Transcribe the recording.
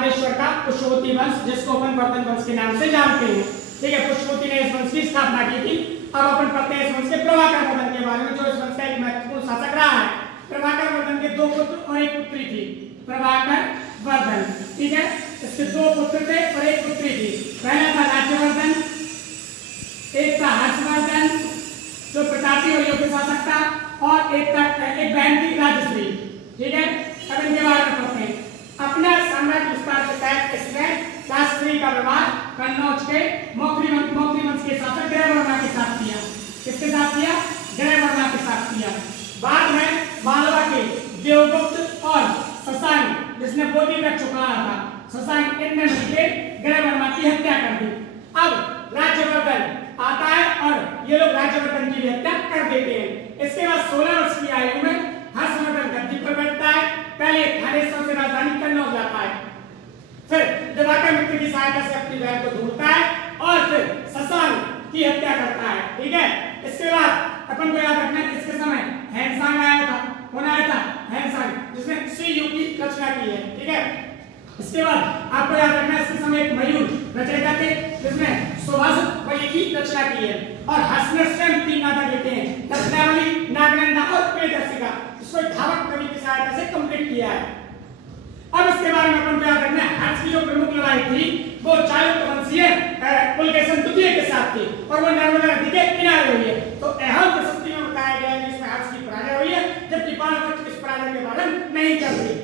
बागेश्वर का पुष्पवती वंश, जिसको अपन वर्धन वंश के नाम से जानते हैं। ठीक है, पुष्पवती ने इस वंश की स्थापना की थी। अब अपन पढ़ते हैं इस वंश के प्रभाकर वर्धन के बारे में, जो इस वंश का एक महत्वपूर्ण शासक रहा है। प्रभाकर वर्धन के 2 पुत्र और 1 पुत्री थी। प्रभाकर वर्धन, ठीक है, इसके 2 पुत्र थे और 1 पुत्री थी। पहला था राज्यवर्धन, एक था हर्षवर्धन जो प्रतापी और योग्य शासक था, और एक बहन थी राजश्री। ठीक है, अब इनके बारे में पढ़ते हैं। अपना साम्राज्य विस्तार के तहत इसने राजश्री का विवाह कन्नौज के मौखरी वंश के शासक ग्रहवर्मा के साथ किया। किसके साथ किया? ग्रहवर्मा के साथ किया। बाद में मालवा के देवगुप्त और शशांक, जिसने बोधि वृक्ष उखाड़ा था, शशांक, इनने मिलकर ग्रहवर्मा की हत्या कर दी। अब राज्यवर्धन आता है और ये लोग राज्यवर्धन की हत्या कर देते हैं। इसके बाद 16 वर्ष की आयु में हर्षवर्धन गद्दी पर बैठता है। पहले थानेश्वर से राजधानी कन्नौज जाता है, फिर दिवाकर मित्र की सहायता से अपनी बहन को ढूंढता है और फिर शशांक की हत्या करता है। ठीक है, इसके बाद अपन को याद रखना है इसके समय हैंसांग आया था। कौन आया था? हैंसांग, जिसने सीयू की रचना की है। ठीक है, इसके बाद आपको याद रखना है इसके समय एक मयूर रचयिता थे जिसने सुभाषित की रचना की है। और हर्षवर्धन स्वयं 3 नाटक लिखे हैं, रत्नावली, नागनंदा और प्रियदर्शिका, इसको धावक कवि की सहायता से कंप्लीट किया है। अब इसके बारे में अपन को याद रखना है हर्ष की जो प्रमुख लड़ाई थी वो चालुक्य वंशीय पुलकेशन द्वितीय के साथ थी और वो नर्मदा नदी के किनारे हुई है। तो ऐहल प्रशस्ति में बताया गया है कि इसमें हर्ष की पराजय हुई है, जबकि पांडव इस पराजय के बारे में नहीं करते।